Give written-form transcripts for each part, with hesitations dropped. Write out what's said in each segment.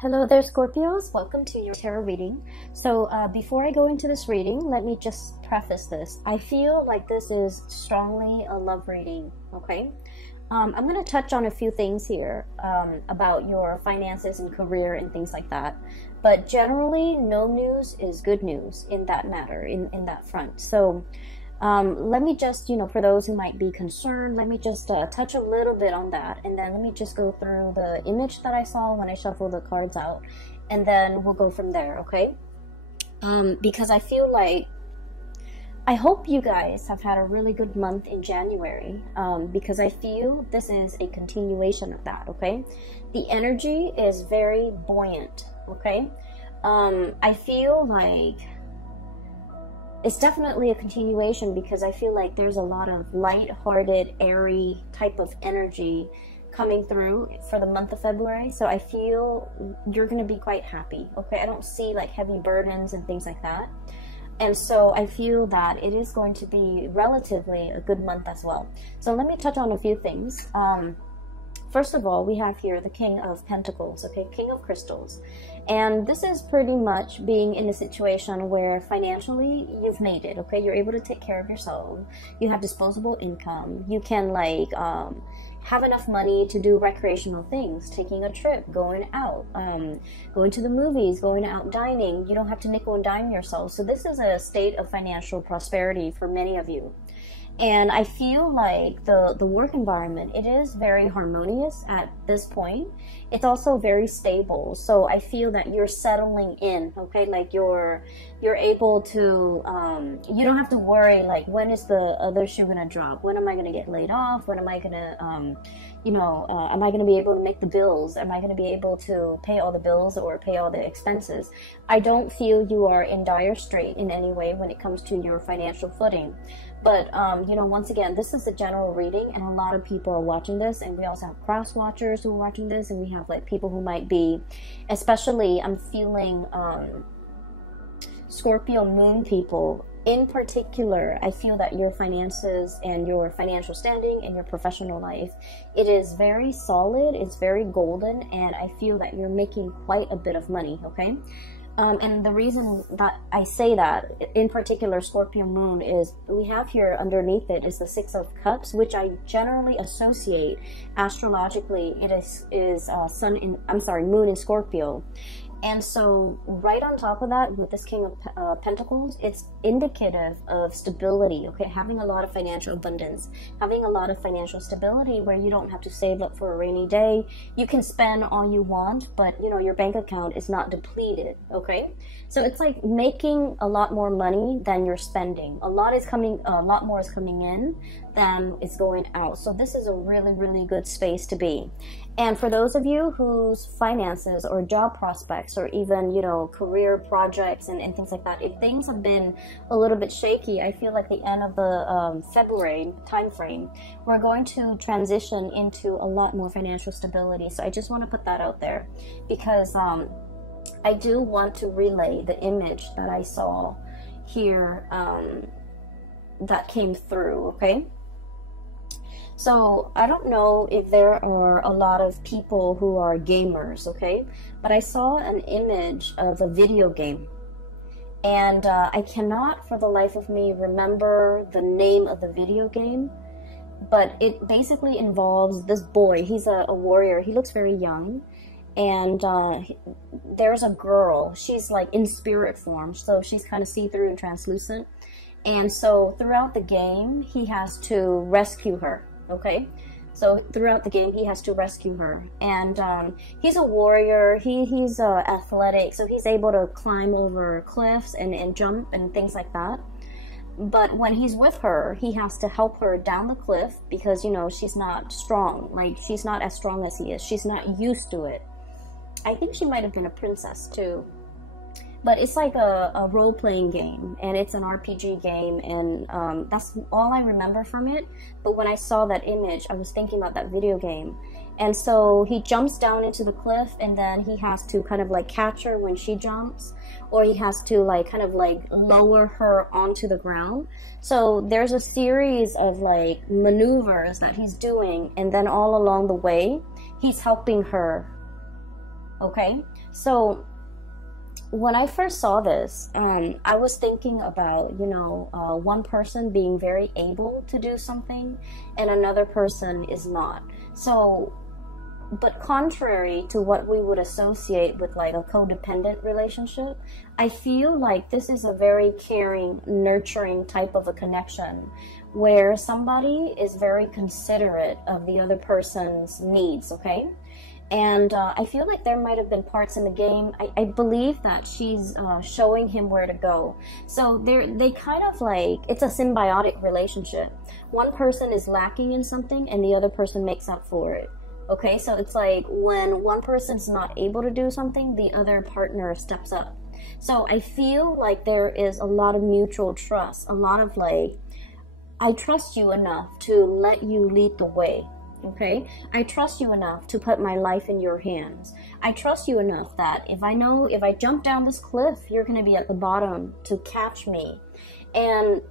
Hello there, Scorpios. Welcome to your tarot reading. So before I go into this reading, let me just preface this. I feel like this is strongly a love reading, okay? I'm going to touch on a few things here about your finances and career and things like that. But generally, no news is good news in that matter, in that front. So let me just, for those who might be concerned, let me just touch a little bit on that. And then let me just go through the image that I saw when I shuffled the cards out. And then we'll go from there, okay? Because I feel like, I hope you guys have had a really good month in January. Because I feel this is a continuation of that, okay? The energy is very buoyant, okay? I feel like it's definitely a continuation because I feel like there's a lot of light-hearted, airy type of energy coming through for the month of February. So I feel you're going to be quite happy, okay? I don't see like heavy burdens and things like that. And so I feel that it is going to be relatively a good month as well. So let me touch on a few things. First of all, we have here the King of Pentacles, okay, King of Crystals. And this is pretty much being in a situation where financially you've made it, okay? You're able to take care of yourself. You have disposable income. You can like have enough money to do recreational things, taking a trip, going out, going to the movies, going out dining. You don't have to nickel and dime yourself. So this is a state of financial prosperity for many of you. And I feel like the work environment, it is very harmonious at this point. It's also very stable. So I feel that you're settling in, okay? Like you're able to, you don't have to worry like when is the other shoe gonna drop? When am I gonna get laid off? When am I gonna, am I gonna be able to make the bills? Am I gonna be able to pay all the bills or pay all the expenses? I don't feel you are in dire strait in any way when it comes to your financial footing. But, once again, this is a general reading and a lot of people are watching this, and we also have cross watchers who are watching this, and we have like people who might be, especially I'm feeling Scorpio moon people in particular. I feel that your finances and your financial standing and your professional life, it is very solid, it's very golden, and I feel that you're making quite a bit of money, okay? And the reason that I say that, in particular Scorpio moon, is we have here underneath it is the Six of Cups, which I generally associate astrologically. It is moon in Scorpio. And so right on top of that, with this King of Pentacles, it's indicative of stability, okay? Having a lot of financial abundance, having a lot of financial stability where you don't have to save up for a rainy day. You can spend all you want, but your bank account is not depleted, okay? So it's like making a lot more money than you're spending. A lot more is coming in than is going out. So this is a really, really good space to be. And for those of you whose finances or job prospects or even, career projects and things like that, if things have been a little bit shaky, I feel like the end of the February time frame, we're going to transition into a lot more financial stability. So I just want to put that out there because I do want to relay the image that I saw here that came through, okay? So I don't know if there are a lot of people who are gamers, okay? But I saw an image of a video game. And I cannot for the life of me remember the name of the video game. But it basically involves this boy. He's a warrior. He looks very young. And there's a girl. She's like in spirit form. So she's kind of see-through and translucent. And so throughout the game, he has to rescue her. Okay, so throughout the game he has to rescue her, and he's a warrior. He's athletic, so he's able to climb over cliffs and jump and things like that. But when he's with her, he has to help her down the cliff because she's not strong. Like she's not as strong as he is. She's not used to it. I think she might have been a princess too. But it's like a role-playing game, and it's an RPG game, and that's all I remember from it. But when I saw that image, I was thinking about that video game. And so he jumps down into the cliff, and then he has to kind of like catch her when she jumps, or he has to like kind of like lower her onto the ground. So there's a series of like maneuvers that he's doing, and then all along the way, he's helping her Okay, so when I first saw this, I was thinking about, you know, one person being very able to do something and another person is not. So, but contrary to what we would associate with like a codependent relationship, I feel like this is a very caring, nurturing type of a connection where somebody is very considerate of the other person's needs, okay? And I feel like there might have been parts in the game. I believe that she's showing him where to go. So they kind of like, it's a symbiotic relationship. One person is lacking in something and the other person makes up for it. Okay, so it's like when one person's not able to do something, the other partner steps up. So I feel like there is a lot of mutual trust, a lot of like, I trust you enough to let you lead the way. Okay, I trust you enough to put my life in your hands. I trust you enough that if I know if I jump down this cliff, you're going to be at the bottom to catch me. And,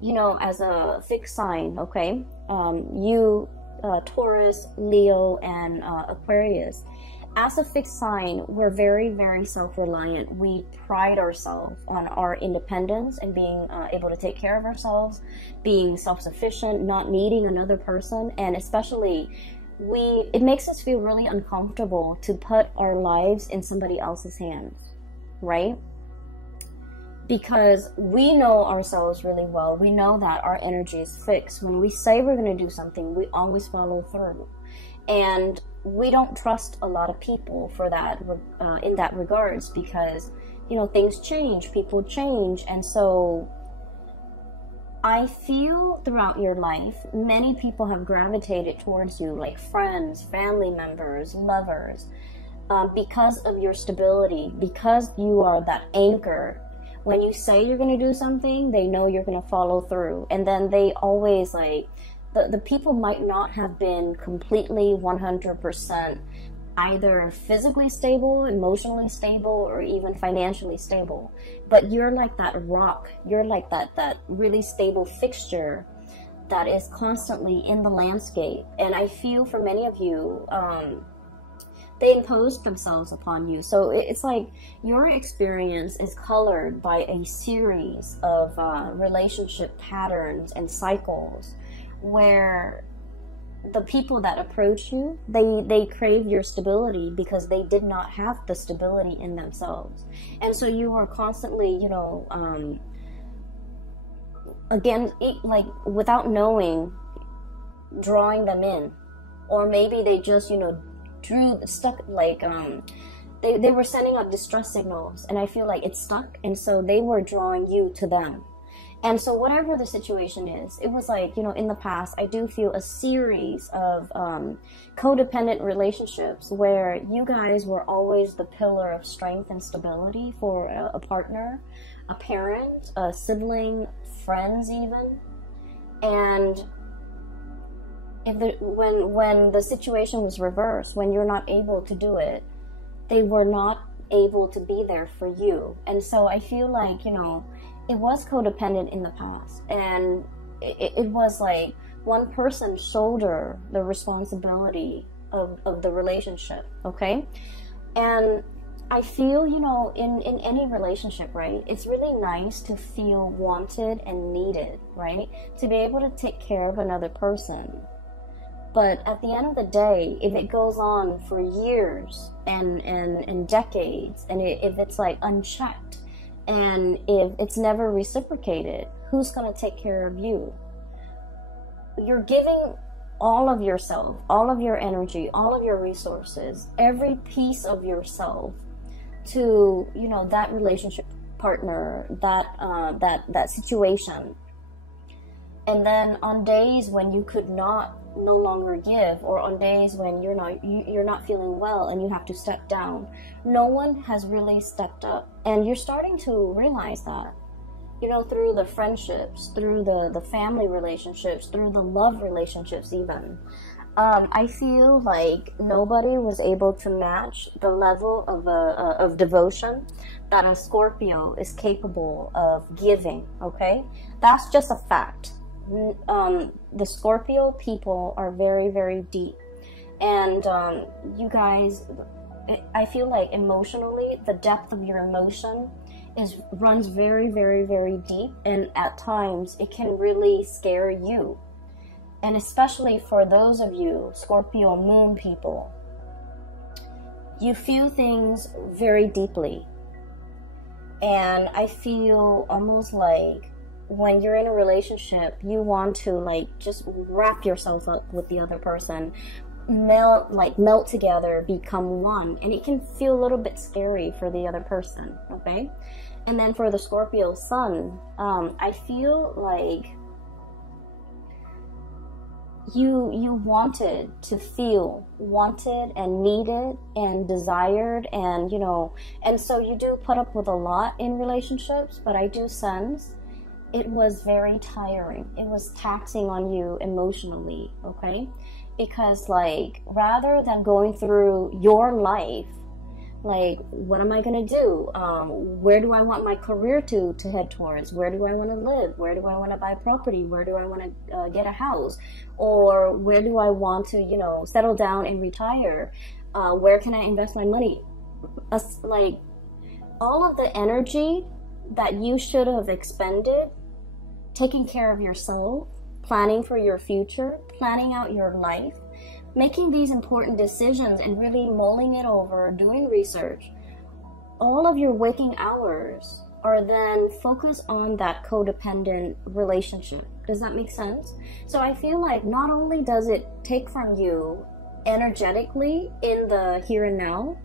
you know, as a fixed sign, okay, you, Taurus, Leo, and Aquarius, as a fixed sign, we're very, very self-reliant. We pride ourselves on our independence and being able to take care of ourselves, being self-sufficient, not needing another person, and especially it makes us feel really uncomfortable to put our lives in somebody else's hands, right? Because we know ourselves really well. We know that our energy is fixed. When we say we're going to do something, we always follow through. And we don't trust a lot of people for that, in that regards, because, you know, things change, people change. And so I feel throughout your life, many people have gravitated towards you, like friends, family members, lovers, because of your stability, because you are that anchor. When you say you're going to do something, they know you're going to follow through. And then they always like, the people might not have been completely 100% either physically stable, emotionally stable, or even financially stable. But you're like that rock. You're like that really stable fixture that is constantly in the landscape. And I feel for many of you, they imposed themselves upon you. So it's like your experience is colored by a series of relationship patterns and cycles where the people that approach you, they crave your stability because they did not have the stability in themselves. And so you are constantly, you know, again, like without knowing, drawing them in. Or maybe they just, you know, they were sending out distress signals, and I feel like it's stuck, and so they were drawing you to them. And so whatever the situation is, it was like, you know, in the past, I do feel a series of codependent relationships where you guys were always the pillar of strength and stability for a partner, a parent, a sibling, friends even. And when the situation was reversed, when you're not able to do it, they were not able to be there for you. And so I feel like, you know, it was codependent in the past, and it was like one person shoulder the responsibility of the relationship, okay? And I feel, you know, in any relationship, right, it's really nice to feel wanted and needed, right? To be able to take care of another person. But at the end of the day, if it goes on for years and decades, and if it's like unchecked, and if it's never reciprocated, who's going to take care of you? You're giving all of yourself, all of your energy, all of your resources, every piece of yourself to, you know, that relationship partner, that situation. And then on days when you could no longer give, or on days when you're not feeling well and you have to step down, no one has really stepped up. And you're starting to realize that, you know, through the friendships, through the family relationships, through the love relationships even. I feel like nobody was able to match the level of devotion that a Scorpio is capable of giving, okay? That's just a fact. The Scorpio people are very, very deep, and you guys, I feel like emotionally, the depth of your emotion runs very, very, very deep, and at times it can really scare you. And especially for those of you Scorpio moon people, you feel things very deeply. And I feel almost like when you're in a relationship, you want to like just wrap yourself up with the other person, melt together, become one. And it can feel a little bit scary for the other person, okay? And then for the Scorpio sun, I feel like you wanted to feel wanted and needed and desired, and you know, and so you do put up with a lot in relationships, but I do sense it was very tiring. It was taxing on you emotionally, okay? Because like, rather than going through your life, like, what am I going to do? Where do I want my career to head towards? Where do I want to live? Where do I want to buy property? Where do I want to get a house? Or where do I want to, you know, settle down and retire? Where can I invest my money? Like, all of the energy that you should have expended taking care of yourself, planning for your future, planning out your life, making these important decisions and really mulling it over, doing research, all of your waking hours are then focused on that codependent relationship. Does that make sense? So I feel like not only does it take from you energetically in the here and now,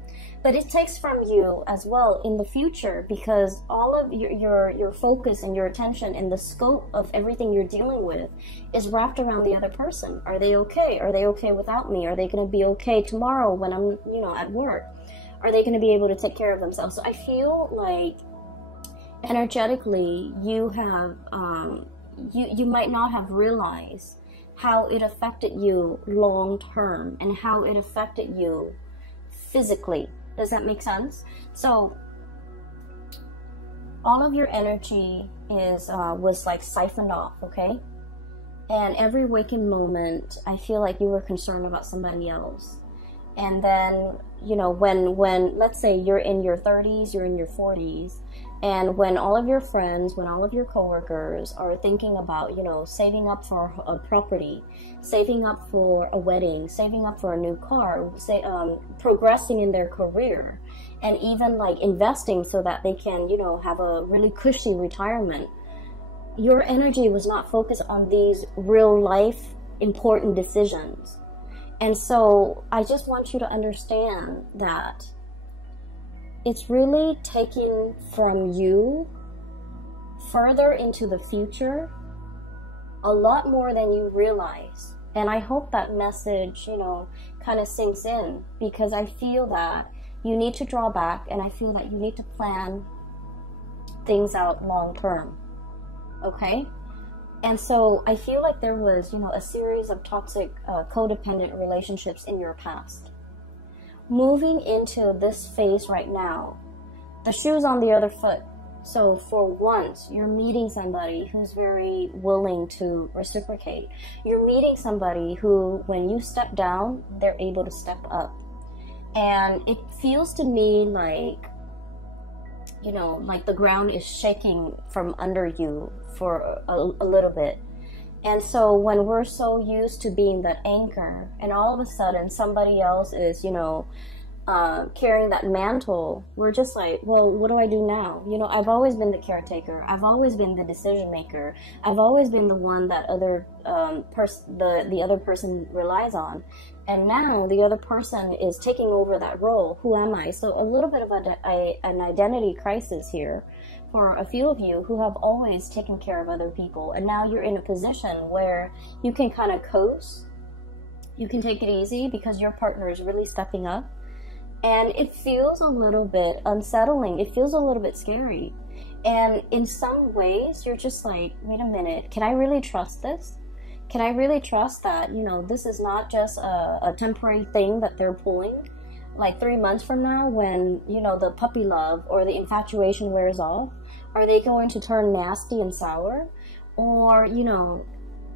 but it takes from you as well in the future, because all of your focus and your attention and the scope of everything you're dealing with is wrapped around the other person. Are they okay? Are they okay without me? Are they going to be okay tomorrow when I'm, you know, at work? Are they going to be able to take care of themselves? So I feel like energetically you have, you might not have realized how it affected you long term and how it affected you physically. Does that make sense? So all of your energy was like siphoned off, okay? And every waking moment, I feel like you were concerned about somebody else. And then, you know, when let's say you're in your 30s, you're in your 40s, and when all of your friends, when all of your coworkers are thinking about, you know, saving up for a property, saving up for a wedding, saving up for a new car, progressing in their career, and even like investing so that they can, you know, have a really cushy retirement, your energy was not focused on these real life important decisions. And so I just want you to understand that it's really taking from you further into the future a lot more than you realize. And I hope that message, you know, kind of sinks in, because I feel that you need to draw back, and I feel that you need to plan things out long term. Okay? And so I feel like there was, you know, a series of toxic codependent relationships in your past. Moving into this phase right now, the shoe's on the other foot. So for once, you're meeting somebody who's very willing to reciprocate. You're meeting somebody who, when you step down, they're able to step up. And it feels to me like, you know, like the ground is shaking from under you for a little bit. And so when we're so used to being that anchor, and all of a sudden somebody else is, you know, carrying that mantle, we're just like, well, what do I do now? You know, I've always been the caretaker. I've always been the decision maker. I've always been the one that the other person relies on. And now the other person is taking over that role. Who am I? So a little bit of an identity crisis here for a few of you who have always taken care of other people. And now you're in a position where you can kind of coast. You can take it easy because your partner is really stepping up. And it feels a little bit unsettling. It feels a little bit scary. And in some ways, you're just like, wait a minute, can I really trust this? Can I really trust that, you know, this is not just a temporary thing that they're pulling? Like 3 months from now, when, you know, the puppy love or the infatuation wears off, are they going to turn nasty and sour? Or, you know,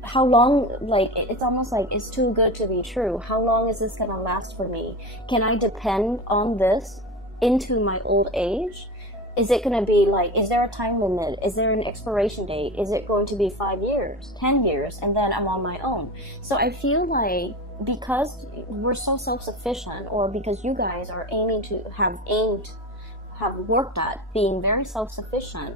how long, like, it's almost like it's too good to be true. How long is this gonna last for me? Can I depend on this into my old age? Is it gonna be like, is there a time limit? Is there an expiration date? Is it going to be 5 years, 10 years, and then I'm on my own? So I feel like because we're so self-sufficient, or because you guys are have worked at being very self-sufficient,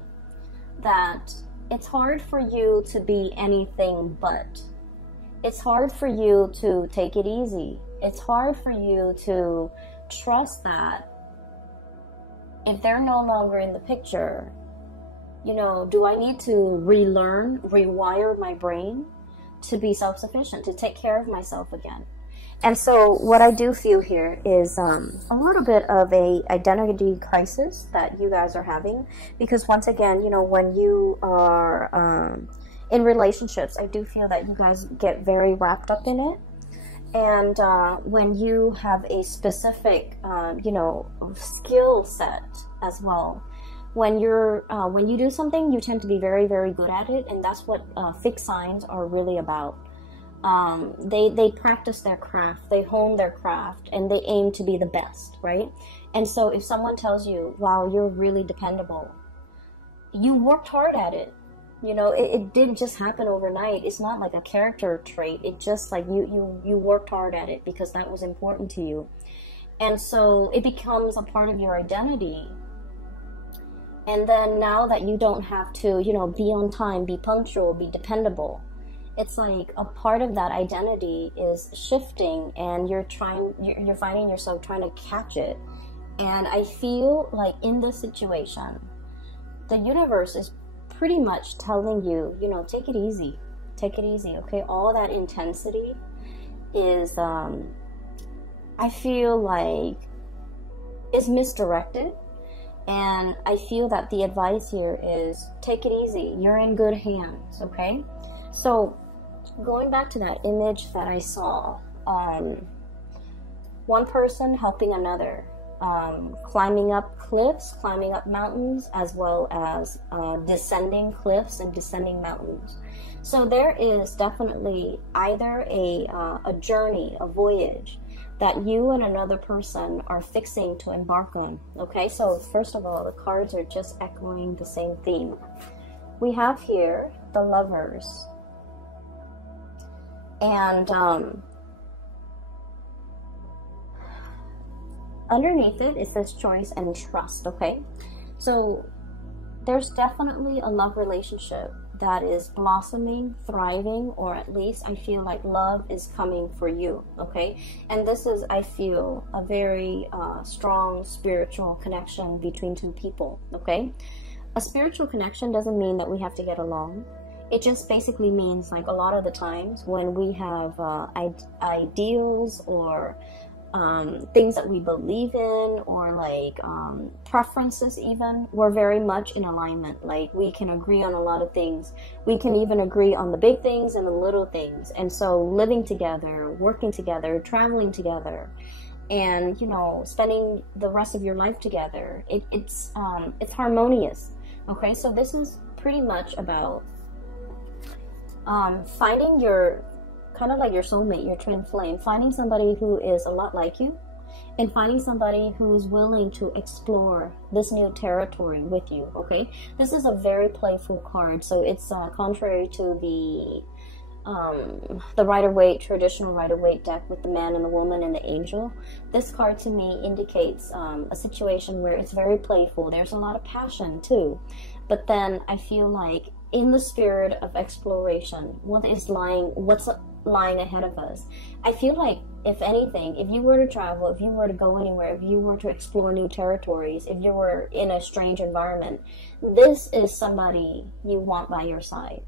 that it's hard for you to be anything but. It's hard for you to take it easy. It's hard for you to trust that if they're no longer in the picture, you know, do I need to relearn, rewire my brain to be self-sufficient, to take care of myself again? And so what I do feel here is a little bit of a identity crisis that you guys are having, because once again, you know, when you are in relationships, I do feel that you guys get very wrapped up in it. And when you have a specific, you know, skill set as well, when you do something, you tend to be very, very good at it, and that's what fixed signs are really about. They practice their craft, they hone their craft, and they aim to be the best, right? And so if someone tells you, wow, you're really dependable, you worked hard at it. You know, it didn't just happen overnight. It's not like a character trait. It just like you worked hard at it because that was important to you. And so it becomes a part of your identity. And then now that you don't have to, you know, be on time, be punctual, be dependable, it's like a part of that identity is shifting, and you're finding yourself trying to catch it. And I feel like in this situation, the universe is pretty much telling you, you know, take it easy, okay? All that intensity is, I feel like, is misdirected. And I feel that the advice here is take it easy. You're in good hands, okay? So going back to that image that I saw, one person helping another, climbing up cliffs, climbing up mountains, as well as descending cliffs and descending mountains. So there is definitely either a journey, a voyage that you and another person are fixing to embark on. Okay, so first of all, the cards are just echoing the same theme. We have here the Lovers, and underneath it says choice and trust. Okay, so there's definitely a love relationship that is blossoming, thriving, or at least I feel like love is coming for you, okay? And this is, I feel, a very strong spiritual connection between two people, okay? A spiritual connection doesn't mean that we have to get along. It just basically means, like, a lot of the times when we have ideals or things that we believe in, or like preferences even, we're very much in alignment. Like, we can agree on a lot of things. We can even agree on the big things and the little things. And so living together, working together, traveling together, and, you know, spending the rest of your life together, it's harmonious. Okay, so this is pretty much about finding your kind of like your soulmate, your twin flame, finding somebody who is a lot like you, and finding somebody who's willing to explore this new territory with you, okay? This is a very playful card, so it's contrary to the Rider-Waite, traditional Rider-Waite deck with the man and the woman and the angel. This card to me indicates a situation where it's very playful. There's a lot of passion too, but then I feel like in the spirit of exploration, what's lying ahead of us. I feel like, if anything, if you were to travel, if you were to go anywhere, if you were to explore new territories, if you were in a strange environment, this is somebody you want by your side.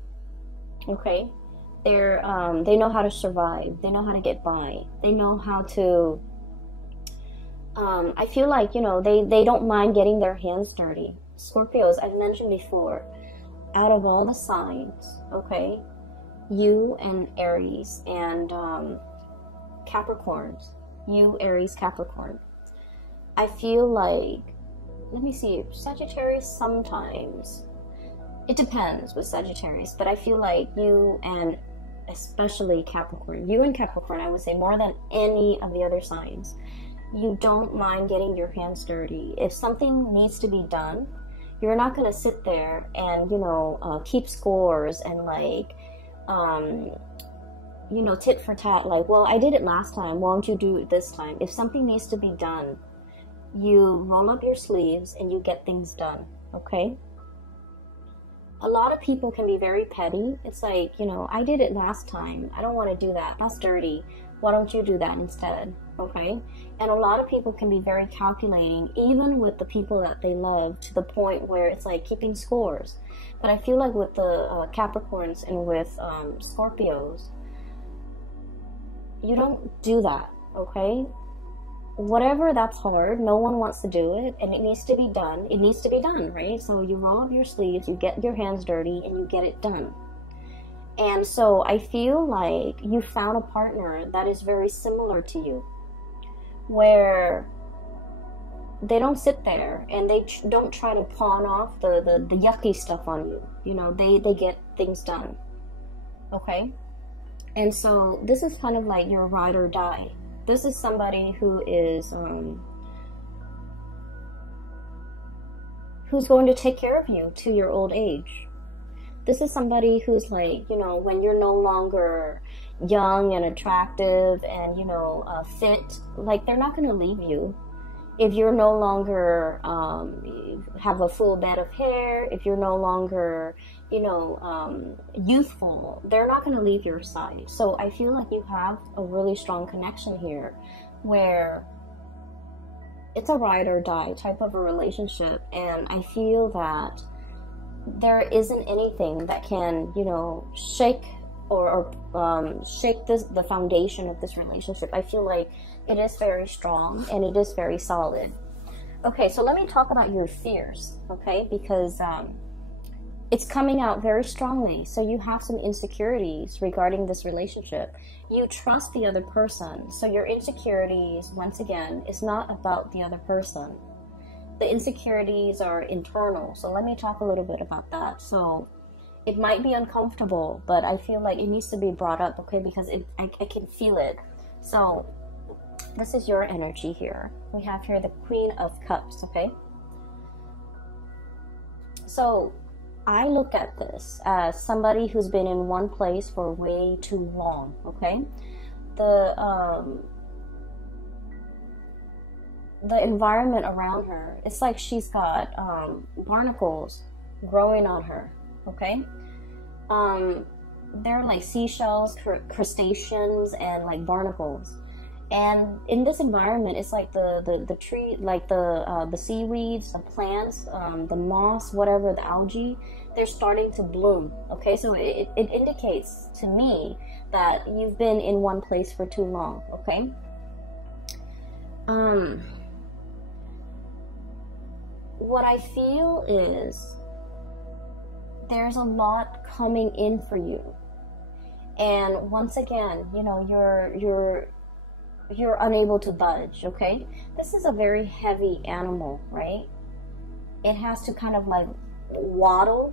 Okay? They know how to survive. They know how to get by. They know how to I feel like, you know, they don't mind getting their hands dirty. Scorpios, I've mentioned before, out of all the signs, okay, you and Aries and Capricorns, you, Aries, Capricorn, I feel like, let me see, Sagittarius sometimes, it depends with Sagittarius, but I feel like you and especially Capricorn. You and Capricorn, I would say, more than any of the other signs, you don't mind getting your hands dirty. If something needs to be done, you're not going to sit there and, you know, keep scores and like, you know, tit for tat, like, well, I did it last time, why don't you do it this time? If something needs to be done, you roll up your sleeves and you get things done, okay? A lot of people can be very petty. It's like, you know, I did it last time, I don't want to do that, that's dirty, why don't you do that instead, okay? And a lot of people can be very calculating, even with the people that they love, to the point where it's like keeping scores. But I feel like with the Capricorns and with Scorpios, you don't do that, okay? Whatever that's hard, no one wants to do it, and it needs to be done. It needs to be done, right? So you roll up your sleeves, you get your hands dirty, and you get it done. And so I feel like you found a partner that is very similar to you, where they don't sit there and they don't try to pawn off the yucky stuff on you. You know, they get things done, okay? And so this is kind of like your ride or die. This is somebody who is who's going to take care of you to your old age. This is somebody who's like, you know, when you're no longer young and attractive and, you know, fit, like, they're not going to leave you. If you're no longer have a full bed of hair, if you're no longer, you know, youthful, they're not going to leave your side. So I feel like you have a really strong connection here, where it's a ride or die type of a relationship. And I feel that there isn't anything that can, you know, shake or shake the foundation of this relationship. I feel like it is very strong and it is very solid. Okay, so let me talk about your fears, okay? Because it's coming out very strongly. So you have some insecurities regarding this relationship. You trust the other person. So your insecurities, once again, is not about the other person. The insecurities are internal. So let me talk a little bit about that. So it might be uncomfortable, but I feel like it needs to be brought up, okay? Because I can feel it. So this is your energy here. We have here the Queen of Cups, okay? So I look at this as somebody who's been in one place for way too long, okay? The environment around her, it's like she's got barnacles growing on her, okay? They're like seashells, crustaceans, and like barnacles. And in this environment, it's like the tree, like the seaweeds, the plants, the moss, whatever, the algae, they're starting to bloom, okay? So it indicates to me that you've been in one place for too long, okay? What I feel is there's a lot coming in for you. And once again, you know, you're unable to budge, okay? This is a very heavy animal, right? It has to kind of like waddle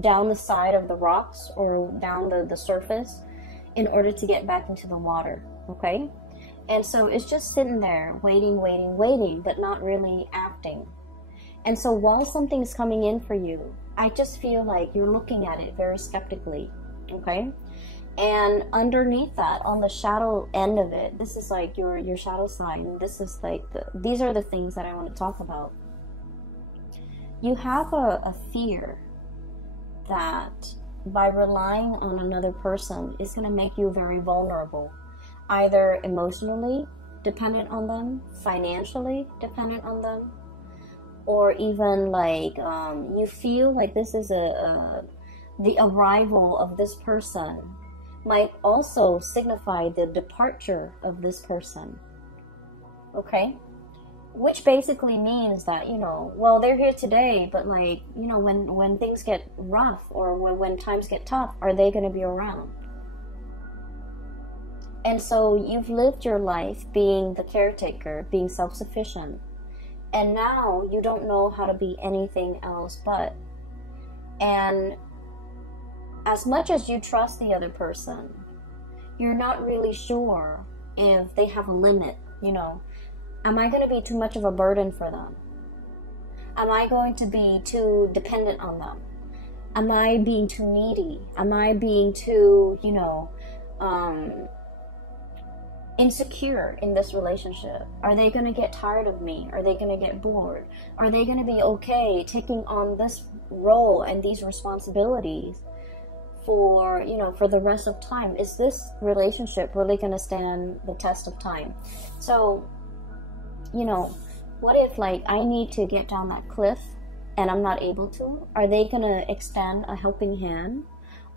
down the side of the rocks or down the surface in order to get back into the water, okay? And so it's just sitting there waiting, but not really acting. And so while something's coming in for you, I just feel like you're looking at it very skeptically, okay? And underneath that, on the shadow end of it, this is like your shadow sign. This is like, these are the things that I want to talk about. You have a fear that by relying on another person is going to make you very vulnerable. Either emotionally dependent on them, financially dependent on them, or even like you feel like this is the arrival of this person might also signify the departure of this person, okay? Which basically means that, you know, well, they're here today, but like, you know, when things get rough or when times get tough, are they going to be around? And so you've lived your life being the caretaker, being self-sufficient, and now you don't know how to be anything else but. And as much as you trust the other person, you're not really sure if they have a limit, you know. Am I going to be too much of a burden for them? Am I going to be too dependent on them? Am I being too needy? Am I being too, you know, insecure in this relationship? Are they going to get tired of me? Are they going to get bored? Are they going to be okay taking on this role and these responsibilities for, you know, for the rest of time? Is this relationship really going to stand the test of time? So, you know, what if, like, I need to get down that cliff and I'm not able to? Are they going to extend a helping hand?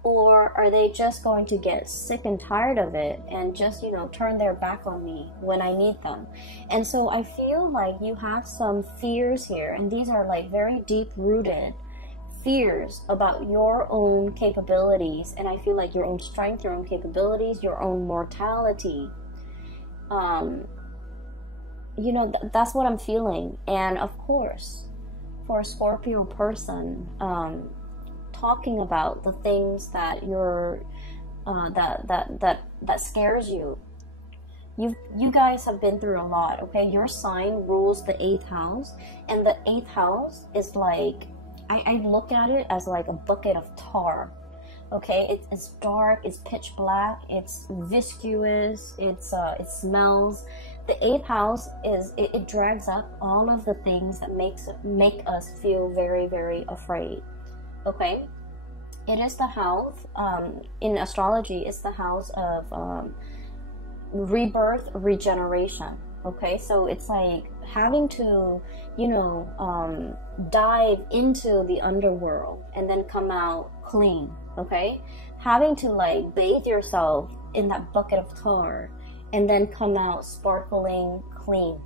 Or are they just going to get sick and tired of it and just, you know, turn their back on me when I need them? And so I feel like you have some fears here, and these are like very deep-rooted fears about your own capabilities, and I feel like your own strength, your own capabilities, your own mortality. You know, that's what I'm feeling. And of course, for a Scorpio person, talking about the things that you're that scares you. You guys have been through a lot, okay? Your sign rules the 8th house, and the 8th house is like, I look at it as like a bucket of tar. Okay, it's dark, it's pitch black, it's viscous, it smells. The 8th house is, it drags up all of the things that make us feel very, very afraid. Okay, it is the house, in astrology, it's the house of rebirth, regeneration. Okay, so it's like having to, you know, dive into the underworld and then come out clean. Okay, having to like bathe yourself in that bucket of tar and then come out sparkling clean.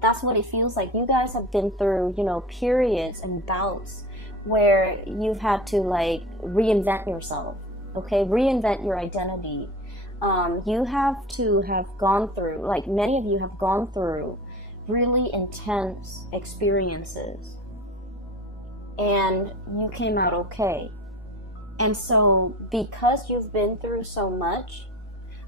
That's what it feels like. You guys have been through, you know, periods and bouts where you've had to like reinvent yourself. Okay, reinvent your identity. You have to have gone through, like many of you have gone through really intense experiences, and you came out okay. And so because you've been through so much,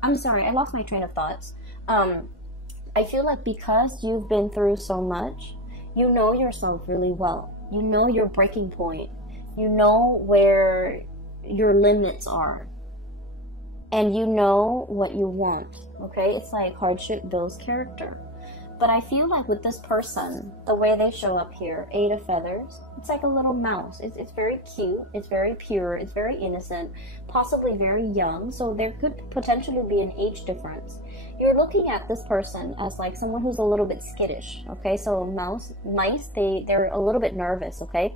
I'm sorry, I lost my train of thoughts. I feel like because you've been through so much, you know yourself really well. You know your breaking point. You know where your limits are. And you know what you want, okay? It's like hardship builds character. But I feel like with this person, the way they show up here, 8 of feathers, it's like a little mouse. It's very cute, it's very pure, it's very innocent, possibly very young, so there could potentially be an age difference. You're looking at this person as like someone who's a little bit skittish, okay? So mice, they're a little bit nervous, okay?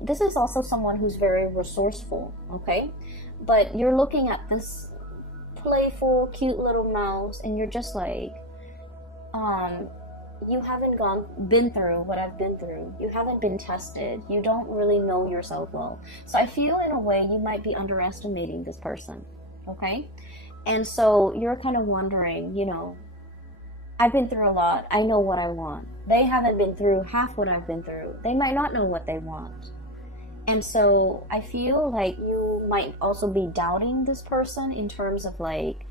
This is also someone who's very resourceful, okay? But you're looking at this playful, cute little mouse, and you're just like, you haven't been through what I've been through. You haven't been tested. You don't really know yourself well. So I feel in a way you might be underestimating this person, okay? And so you're kind of wondering, you know, I've been through a lot. I know what I want. They haven't been through half what I've been through. They might not know what they want. And so I feel like you might also be doubting this person in terms of like,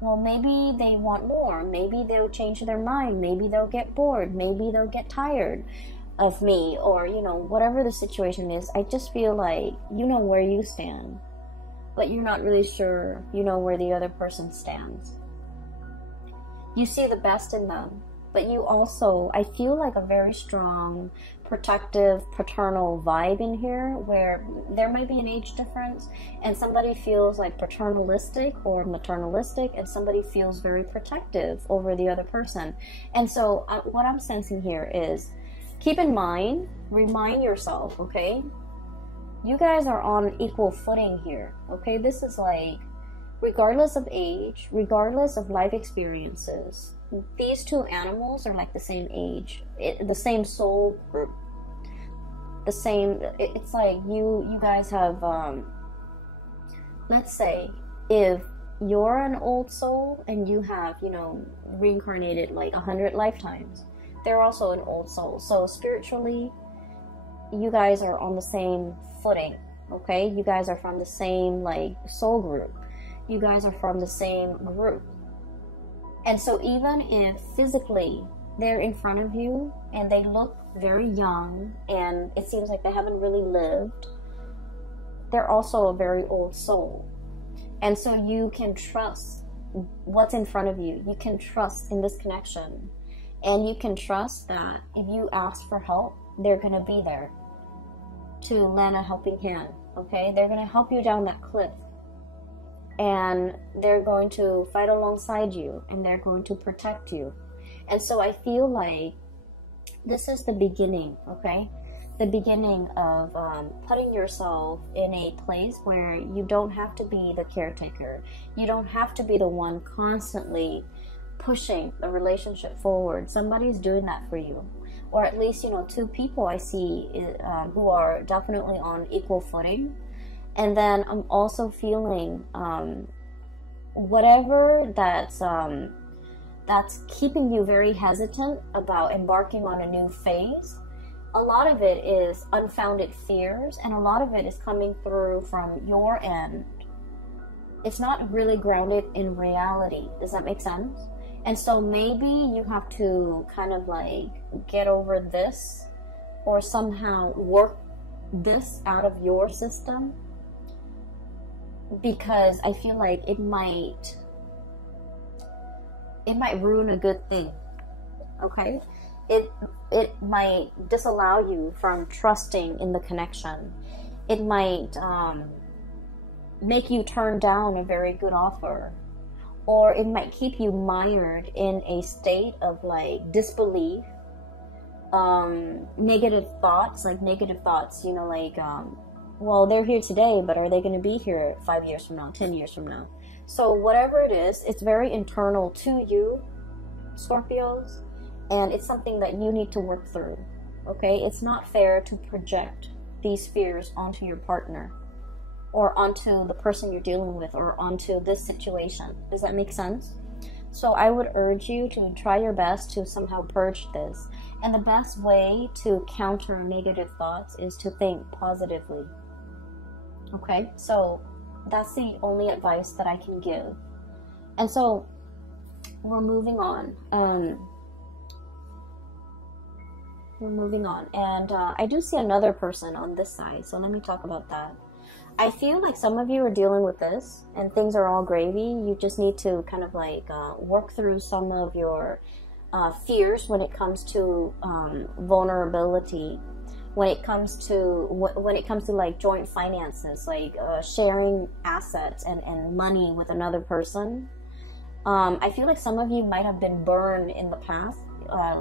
well, maybe they want more. Maybe they'll change their mind. Maybe they'll get bored. Maybe they'll get tired of me, or, you know, whatever the situation is. I just feel like you know where you stand, but you're not really sure you know where the other person stands. You see the best in them, but you also, I feel like a very strong, protective, paternal vibe in here, where there might be an age difference, and somebody feels like paternalistic or maternalistic, and somebody feels very protective over the other person. And so what I'm sensing here is, keep in mind, remind yourself, okay? You guys are on equal footing here, okay? This is like, regardless of age, regardless of life experiences, these two animals are like the same age, the same soul group, the same. It's like you guys have, let's say, if you're an old soul and you have, you know, reincarnated like 100 lifetimes, they're also an old soul. So spiritually, you guys are on the same footing, okay? You guys are from the same, like, soul group. You guys are from the same group. And so even if physically they're in front of you and they look very young and it seems like they haven't really lived, they're also a very old soul. And so you can trust what's in front of you. You can trust in this connection. And you can trust that if you ask for help, they're going to be there to lend a helping hand, okay? They're going to help you down that cliff. And they're going to fight alongside you, and they're going to protect you. And so I feel like this is the beginning, okay? The beginning of putting yourself in a place where you don't have to be the caretaker. You don't have to be the one constantly pushing the relationship forward. Somebody's doing that for you. Or at least, you know, two people I see who are definitely on equal footing. And then I'm also feeling whatever that's keeping you very hesitant about embarking on a new phase. A lot of it is unfounded fears, and a lot of it is coming through from your end. It's not really grounded in reality. Does that make sense? And so maybe you have to kind of like get over this or somehow work this out of your system, because I feel like it might ruin a good thing, okay? It might disallow you from trusting in the connection. It might make you turn down a very good offer, or it might keep you mired in a state of like disbelief, negative thoughts, you know, like well, they're here today, but are they going to be here 5 years from now, 10 years from now? So whatever it is, it's very internal to you, Scorpios, and it's something that you need to work through, okay? It's not fair to project these fears onto your partner or onto the person you're dealing with or onto this situation. Does that make sense? So I would urge you to try your best to somehow purge this. And the best way to counter negative thoughts is to think positively. Okay, so that's the only advice that I can give. And so we're moving on. And I do see another person on this side, so let me talk about that. I feel like some of you are dealing with this and things are all gravy. You just need to kind of like work through some of your fears when it comes to vulnerability. When it comes to like joint finances, like sharing assets and money with another person. I feel like some of you might have been burned in the past,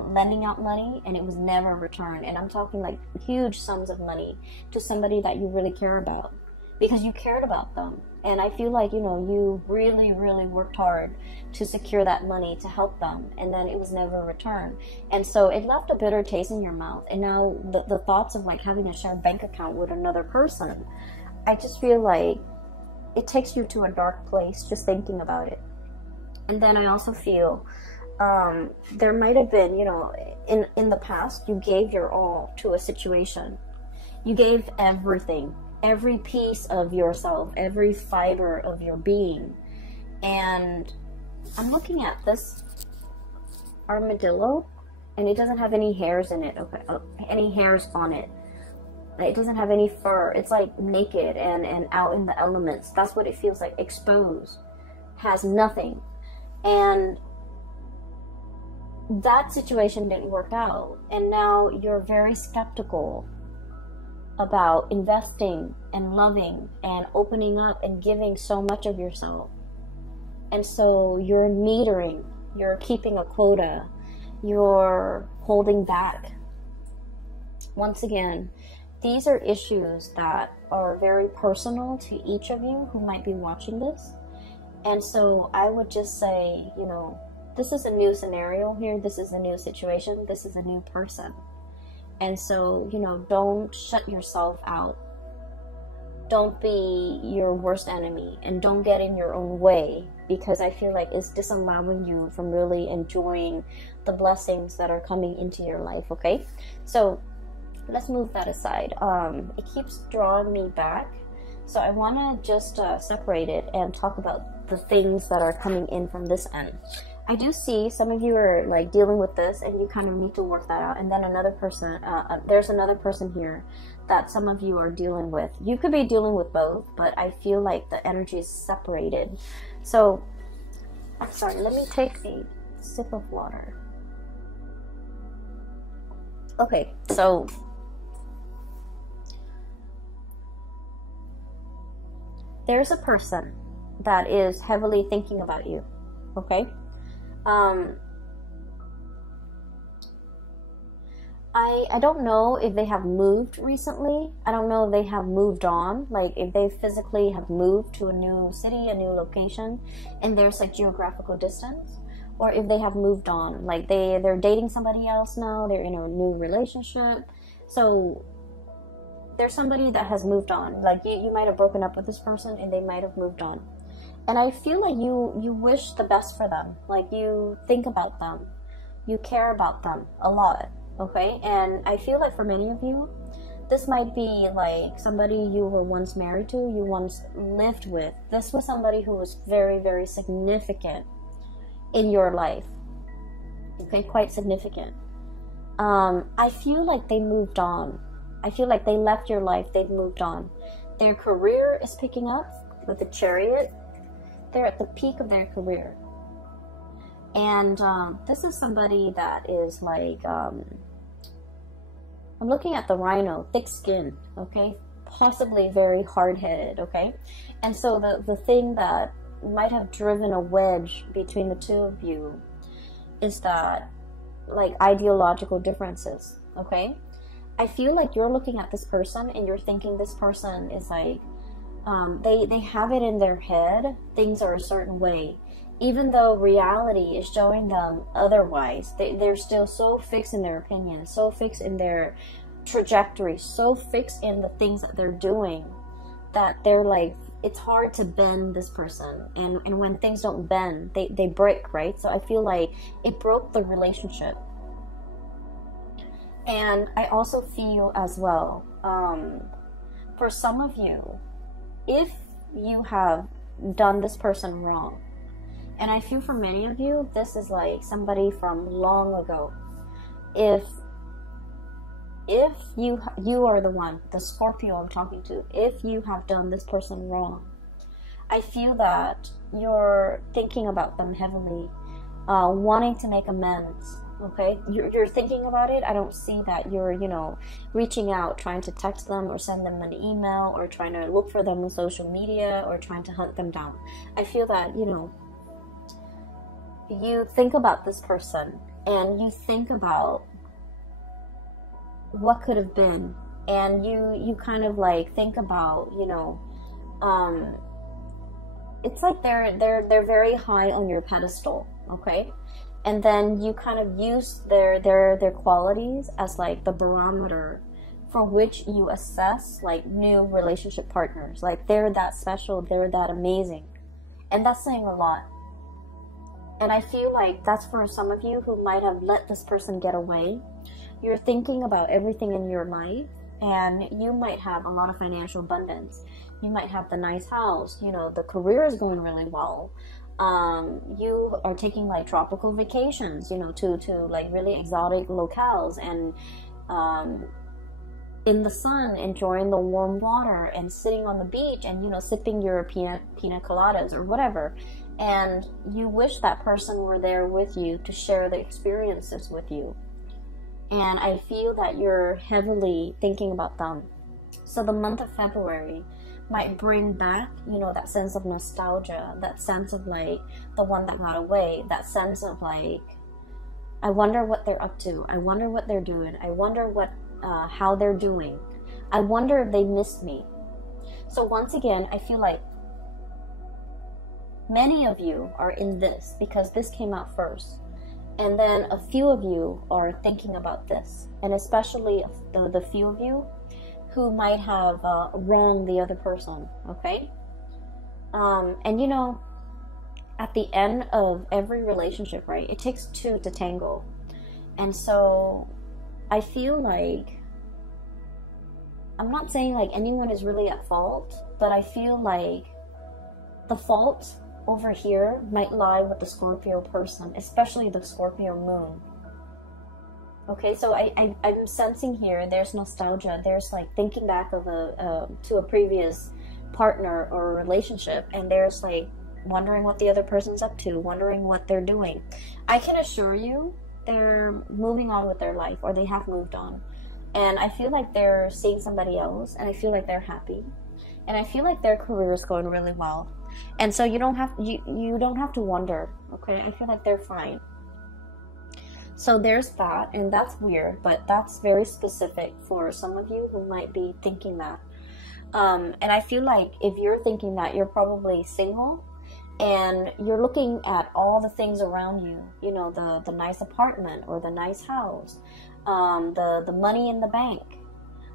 lending out money and it was never returned. And I'm talking like huge sums of money to somebody that you really care about, because you cared about them. And I feel like, you know, you really, really worked hard to secure that money to help them, and then it was never returned. And so it left a bitter taste in your mouth. And now the thoughts of like having a shared bank account with another person, I just feel like it takes you to a dark place just thinking about it. And then I also feel there might have been, you know, in the past, you gave your all to a situation. You gave everything. Every piece of yourself, every fiber of your being. And I'm looking at this armadillo, and it doesn't have any hairs in it, okay, any hairs on it. It doesn't have any fur. It's like naked and out in the elements. That's what it feels like, exposed. Has nothing. And that situation didn't work out. And now you're very skeptical about investing and loving and opening up and giving so much of yourself. And so you're metering, you're keeping a quota, you're holding back. Once again, these are issues that are very personal to each of you who might be watching this. And so I would just say, you know, this is a new scenario here, this is a new situation, this is a new person. And so, you know, don't shut yourself out. Don't be your worst enemy, and don't get in your own way, because I feel like it's disallowing you from really enjoying the blessings that are coming into your life, okay? So let's move that aside. It keeps drawing me back, so I want to just separate it and talk about the things that are coming in from this end. I do see some of you are like dealing with this and you kind of need to work that out, and then another person, there's another person here that some of you are dealing with. You could be dealing with both, but I feel like the energy is separated. So I'm sorry, let me take a sip of water. Okay, so there's a person that is heavily thinking about you, okay? I don't know if they have moved recently. I don't know if they have moved on, like if they physically have moved to a new city, a new location, and there's like geographical distance, or if they have moved on, like they're dating somebody else now, they're in a new relationship. So there's somebody that has moved on. Like you might have broken up with this person and they might have moved on. And I feel like you wish the best for them. Like you think about them. You care about them a lot, okay? And I feel like for many of you, this might be like somebody you were once married to, you once lived with. This was somebody who was very, very significant in your life, okay? Quite significant. I feel like they moved on. I feel like they left your life, they've moved on. Their career is picking up with the Chariot. They're at the peak of their career. And this is somebody that is like, I'm looking at the Rhino, thick skin, okay? Possibly very hard-headed, okay? And so the thing that might have driven a wedge between the two of you is that, like, ideological differences, okay? I feel like you're looking at this person and you're thinking this person is like, they have it in their head, things are a certain way, even though reality is showing them otherwise. They're still so fixed in their opinion, so fixed in their trajectory, so fixed in the things that they're doing, that they're like, it's hard to bend this person. And when things don't bend, they break, right? So I feel like it broke the relationship. And I also feel as well, for some of you, if you have done this person wrong, and I feel for many of you, this is like somebody from long ago. If you are the one, the Scorpio I'm talking to, if you have done this person wrong, I feel that you're thinking about them heavily, wanting to make amends. Okay, you're thinking about it. I don't see that you're, reaching out, trying to text them or send them an email or trying to look for them on social media or trying to hunt them down. I feel that, you think about this person and you think about what could have been, and you kind of like think about, it's like they're very high on your pedestal, okay? And then you kind of use their qualities as like the barometer for which you assess like new relationship partners. Like they're that special, they're that amazing. And that's saying a lot. And I feel like that's for some of you who might have let this person get away. You're thinking about everything in your life, and you might have a lot of financial abundance. You might have the nice house, the career is going really well. You are taking like tropical vacations, to like really exotic locales, and in the sun, enjoying the warm water and sitting on the beach and, sipping your pina coladas or whatever. And you wish that person were there with you to share the experiences with you. And I feel that you're heavily thinking about them. So the month of February might bring back, that sense of nostalgia, that sense of like the one that got away, that sense of like, I wonder what they're up to. I wonder what they're doing. I wonder how they're doing. I wonder if they missed me. So once again, I feel like many of you are in this because this came out first. And then a few of you are thinking about this. And especially the few of you who might have wronged the other person, okay? And at the end of every relationship, right, it takes two to tango. And so I feel like I'm not saying like anyone is really at fault, but I feel like the fault over here might lie with the Scorpio person, especially the Scorpio moon. Okay, so I'm sensing here there's nostalgia. There's like thinking back of to a previous partner or relationship, and there's like wondering what the other person's up to, wondering what they're doing. I can assure you they're moving on with their life, or they have moved on. And I feel like they're seeing somebody else, and I feel like they're happy. And I feel like their career is going really well. And so you don't have to wonder, okay? I feel like they're fine. So there's that, and that's weird, but that's very specific for some of you who might be thinking that. And I feel like if you're thinking that, you're probably single, and you're looking at all the things around you, you know, the nice apartment or the nice house, the money in the bank,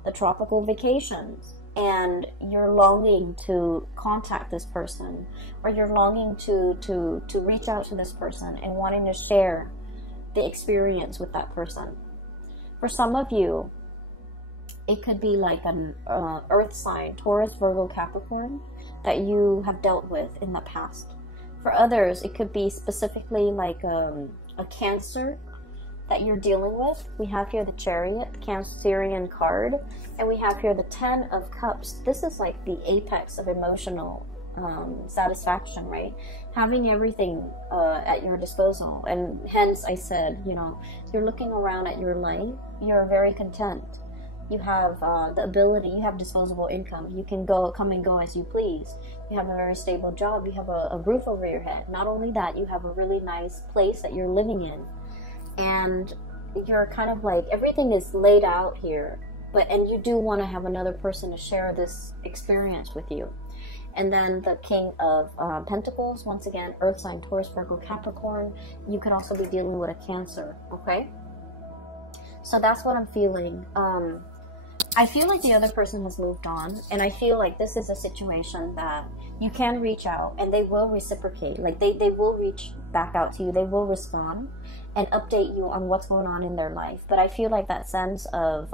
the tropical vacations, and you're longing to contact this person, or you're longing to reach out to this person and wanting to share the experience with that person. For some of you, it could be like an earth sign, Taurus, Virgo, Capricorn, that you have dealt with in the past. For others, it could be specifically like a Cancer that you're dealing with. We have here the Chariot, the Cancerian card, and we have here the Ten of Cups. This is like the apex of emotional satisfaction, right? Having everything at your disposal. And hence I said, you know, you're looking around at your life, you're very content. You have the ability, you have disposable income. You can come and go as you please. You have a very stable job. You have a roof over your head. Not only that, you have a really nice place that you're living in. And you're kind of like, everything is laid out here. And you do want to have another person to share this experience with you. And then the King of Pentacles, once again, Earth sign, Taurus, Virgo, Capricorn. You could also be dealing with a Cancer, okay? So that's what I'm feeling. I feel like the other person has moved on, and I feel like this is a situation that you can reach out, and they will reciprocate. Like they will reach back out to you, they will respond and update you on what's going on in their life. But I feel like that sense of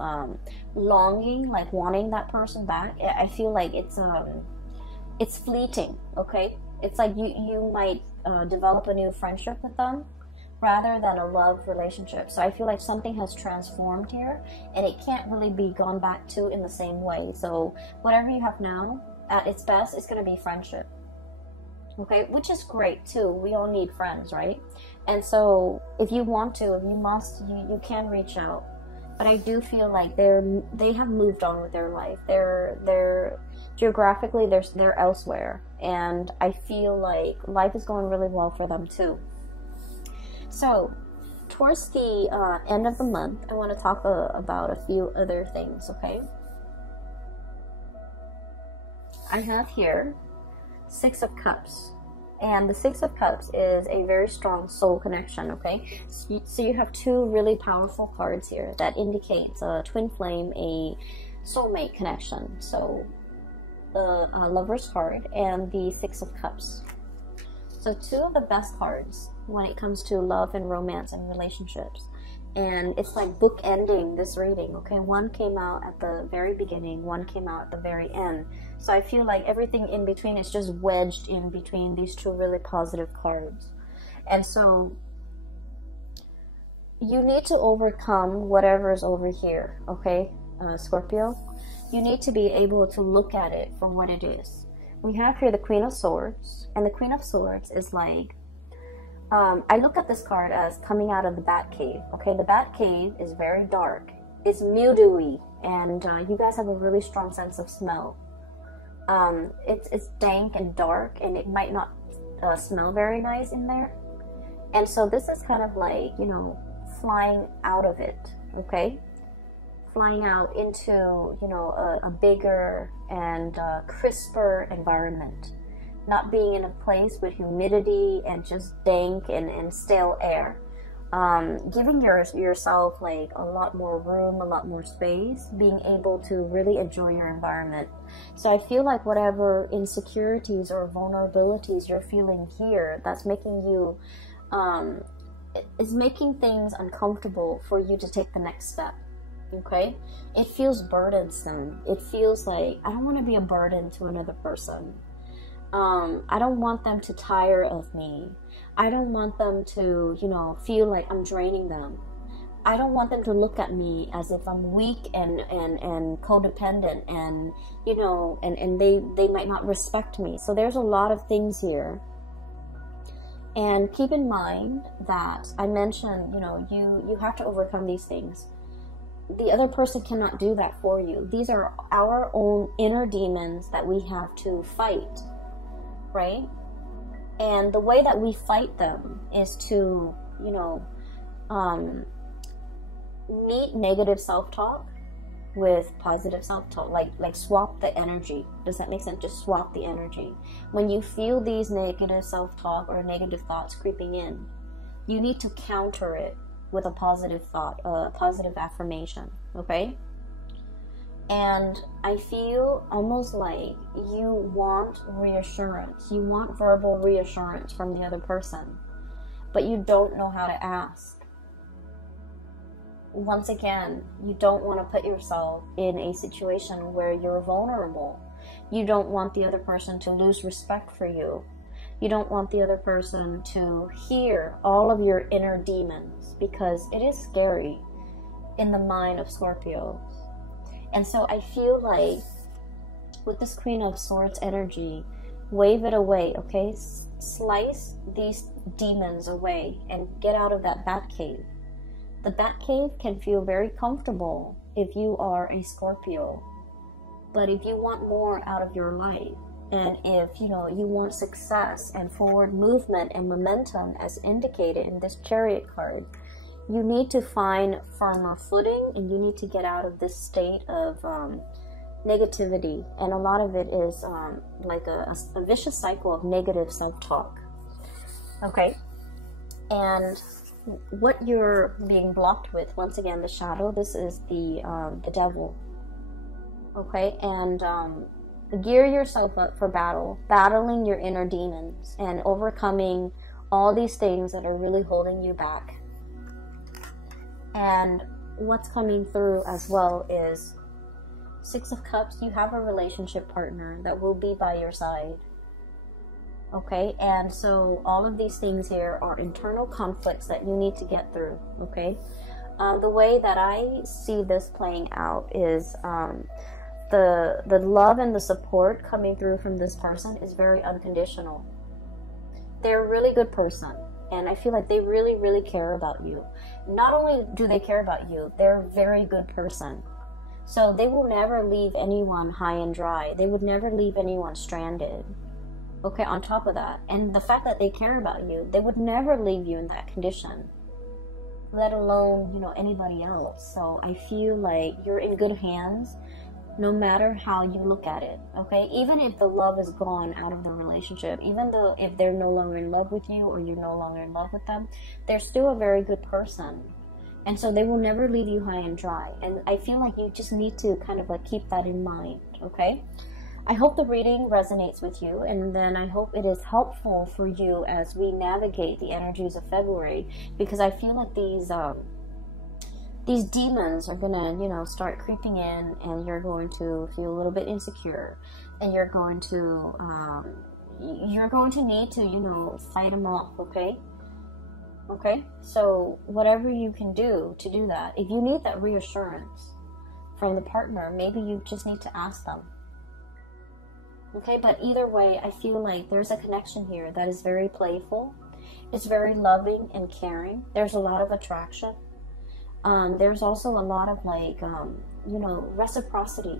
longing, like wanting that person back, I feel like it's fleeting, okay? It's like you might develop a new friendship with them rather than a love relationship. So I feel like something has transformed here, and it can't really be gone back to in the same way. So whatever you have now, at its best, it's going to be friendship. Okay, which is great too. We all need friends, right? And so if you want to, if you must, you can reach out. But I do feel like they have moved on with their life. They're geographically they're elsewhere, and I feel like life is going really well for them too. So, towards the end of the month, I want to talk about a few other things, okay? I have here Six of Cups. And the Six of Cups is a very strong soul connection, okay? So you have two really powerful cards here that indicates a twin flame, a soulmate connection. So, the Lover's card and the Six of Cups. So two of the best cards when it comes to love and romance and relationships. And it's like bookending this reading, okay? One came out at the very beginning, one came out at the very end. So I feel like everything in between is just wedged in between these two really positive cards. And so you need to overcome whatever is over here, okay, Scorpio? You need to be able to look at it for what it is. We have here the Queen of Swords, and the Queen of Swords is like, I look at this card as coming out of the Batcave. Okay, the Batcave is very dark. It's mildewy, and you guys have a really strong sense of smell. It's dank and dark, and it might not smell very nice in there. And so this is kind of like, you know, flying out of it, okay? Flying out into, you know, a bigger and crisper environment. Not being in a place with humidity and just dank and stale air. Giving yourself like a lot more room, a lot more space, being able to really enjoy your environment. So I feel like whatever insecurities or vulnerabilities you're feeling here, that's making you, is making things uncomfortable for you to take the next step. Okay, it feels burdensome. It feels like I don't want to be a burden to another person. I don't want them to tire of me. I don't want them to, you know, feel like I'm draining them. I don't want them to look at me as if I'm weak and codependent, and you know, and they might not respect me. So there's a lot of things here. And keep in mind that I mentioned, you know, you have to overcome these things. The other person cannot do that for you. These are our own inner demons that we have to fight, right? And the way that we fight them is to, you know, meet negative self-talk with positive self-talk, like swap the energy. Does that make sense? Just swap the energy. When you feel these negative self-talk or negative thoughts creeping in, you need to counter it with a positive thought, a positive affirmation, okay? And I feel almost like you want reassurance. You want verbal reassurance from the other person, but you don't know how to ask. Once again, you don't want to put yourself in a situation where you're vulnerable. You don't want the other person to lose respect for you. You don't want the other person to hear all of your inner demons, because it is scary in the mind of Scorpios. And so I feel like with this Queen of Swords energy, wave it away, okay? Slice these demons away and get out of that bat cave. The bat cave can feel very comfortable if you are a Scorpio. But if you want more out of your life, and if, you know, you want success and forward movement and momentum as indicated in this Chariot card, you need to find firmer footing, and you need to get out of this state of negativity. And a lot of it is like a vicious cycle of negative self-talk. Okay? And what you're being blocked with, once again, the shadow, this is the devil. Okay? And gear yourself up for battle, battling your inner demons and overcoming all these things that are really holding you back. And what's coming through as well is Six of Cups. You have a relationship partner that will be by your side. Okay, and so all of these things here are internal conflicts that you need to get through. Okay, the way that I see this playing out is the love and the support coming through from this person is very unconditional. They're a really good person, and I feel like they really, really care about you. Not only do they care about you, they're a very good person. So they will never leave anyone high and dry. They would never leave anyone stranded. Okay, on top of that, and the fact that they care about you, they would never leave you in that condition, let alone, you know, anybody else. So I feel like you're in good hands, no matter how you look at it. Okay, even if the love is gone out of the relationship, even though if they're no longer in love with you or you're no longer in love with them, they're still a very good person. And so they will never leave you high and dry. And I feel like you just need to kind of like keep that in mind. Okay, I hope the reading resonates with you, and then I hope it is helpful for you as we navigate the energies of February, because I feel like these demons are gonna, you know, start creeping in, and you're going to feel a little bit insecure, and you're going to need to, you know, fight them off. Okay. Okay, so whatever you can do to do that, if you need that reassurance from the partner, maybe you just need to ask them. Okay, but either way, I feel like there's a connection here that is very playful. It's very loving and caring. There's a lot of attraction. There's also a lot of like, you know, reciprocity.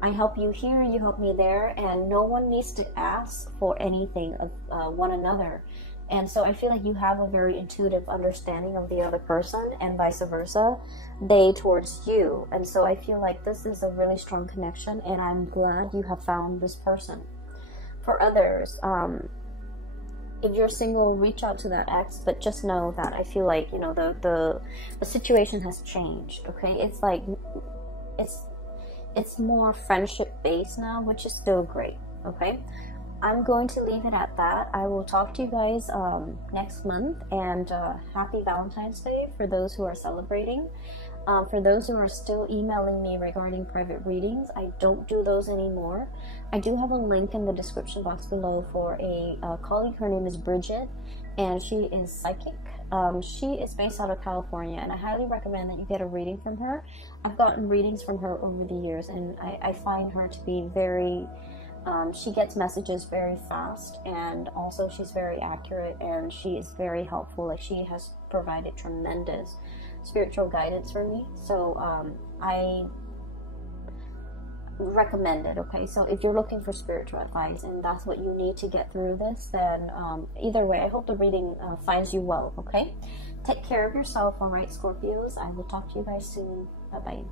I help you here, you help me there, and no one needs to ask for anything of one another. And so I feel like you have a very intuitive understanding of the other person, and vice versa, they towards you. And so I feel like this is a really strong connection, and I'm glad you have found this person. For others, if you're single, reach out to that ex, but just know that I feel like, you know, the situation has changed. Okay, it's like it's more friendship based now, which is still great. Okay, I'm going to leave it at that. I will talk to you guys next month, and happy Valentine's Day for those who are celebrating. For those who are still emailing me regarding private readings, I don't do those anymore. I do have a link in the description box below for a colleague. Her name is Bridget, and she is psychic. She is based out of California, and I highly recommend that you get a reading from her. I've gotten readings from her over the years, and I find her to be very, she gets messages very fast, and also she's very accurate, and she is very helpful. Like, she has provided tremendous spiritual guidance for me, so I recommend it. Okay, so if you're looking for spiritual advice and that's what you need to get through this, then either way, I hope the reading finds you well. Okay, take care of yourself. All right, Scorpios, I will talk to you guys soon. Bye bye.